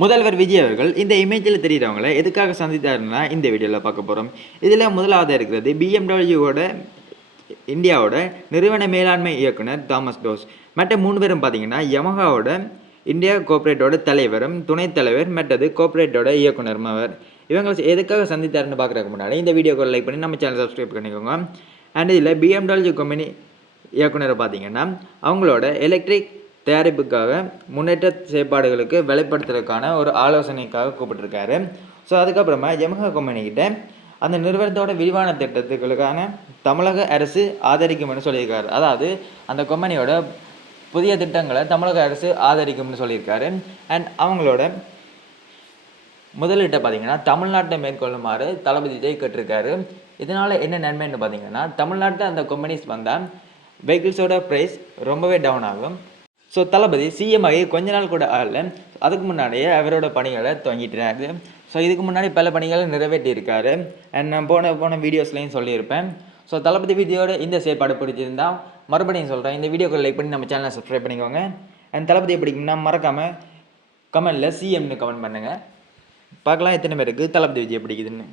முதல்வர் விஜய் அவர்கள் இந்த இமேஜில் தெரிகிறவங்களை எதுக்காக சந்தித்தாருன்னா இந்த வீடியோவில் பார்க்க போகிறோம். இதில் முதலாவதாக இருக்கிறது பிஎம்டபிள்யூவோட இந்தியாவோட நிறுவன மேலாண்மை இயக்குனர் தாமஸ் டோஸ். மற்ற 3 பேரும் பார்த்தீங்கன்னா யமஹாவோட இந்தியா கோஆப்ரேட்டோட தலைவரும் துணைத் தலைவர், மற்றது கோஆப்ரேட்டோட இயக்குனரும் அவர். இவங்க எதுக்காக சந்தித்தாருன்னு பார்க்குறதுக்கு முன்னாடி இந்த வீடியோக்கு லைக் பண்ணி நம்ம சேனல் சப்ஸ்கிரைப் பண்ணிக்கோங்க. அண்ட் இதில் பிஎம்டபிள்யூ கம்பெனி இயக்குனரை பார்த்தீங்கன்னா அவங்களோட எலக்ட்ரிக் தயாரிப்புக்காக முன்னேற்ற செயற்பாடுகளுக்கு வெளிப்படுத்துறதுக்கான ஒரு ஆலோசனைக்காக கூப்பிட்டுருக்காரு. ஸோ அதுக்கப்புறமா யமஹா கம்பெனிக்கிட்ட அந்த நிறுவனத்தோட விரிவான திட்டத்துகளுக்கான தமிழக அரசு ஆதரிக்கும்னு சொல்லியிருக்காரு. அதாவது அந்த கம்பெனியோட புதிய திட்டங்களை தமிழக அரசு ஆதரிக்கும்னு சொல்லியிருக்காரு. அண்ட் அவங்களோட முதலீட்டை பார்த்தீங்கன்னா தமிழ்நாட்டை மேற்கொள்ளுமாறு தளபதி விஜய் கேட்டிருக்காரு. இதனால் என்ன நன்மைன்னு பார்த்தீங்கன்னா தமிழ்நாட்டில் அந்த கம்பெனிஸ் வந்தால் வெஹிக்கிள்ஸோட ப்ரைஸ் ரொம்பவே டவுன் ஆகும். ஸோ தளபதி சிஎம் ஆகி கொஞ்ச நாள் கூட ஆகல, அதுக்கு முன்னாடியே அவரோட பணிகளை துவங்கிட்டாரு. ஸோ இதுக்கு முன்னாடி பல பணிகளை நிறைவேற்றியிருக்காரு. அண்ட் நான் போன வீடியோஸ்லையும் சொல்லியிருப்பேன். ஸோ தளபதி வீடியோட இந்த செயற்பாடு பிடிச்சிருந்தா மறுபடியும் சொல்கிறேன், இந்த வீடியோக்கு லைக் பண்ணி நம்ம சேனலை சப்ஸ்கிரைப் பண்ணிக்கோங்க. அண்ட் தளபதியை பிடிக்கும்னா மறக்காமல் கமெண்டில் சிஎம்னு கமெண்ட் பண்ணுங்கள். பார்க்கலாம் எத்தனை பேருக்கு தளபதி விஜய் பிடிக்குதுன்னு.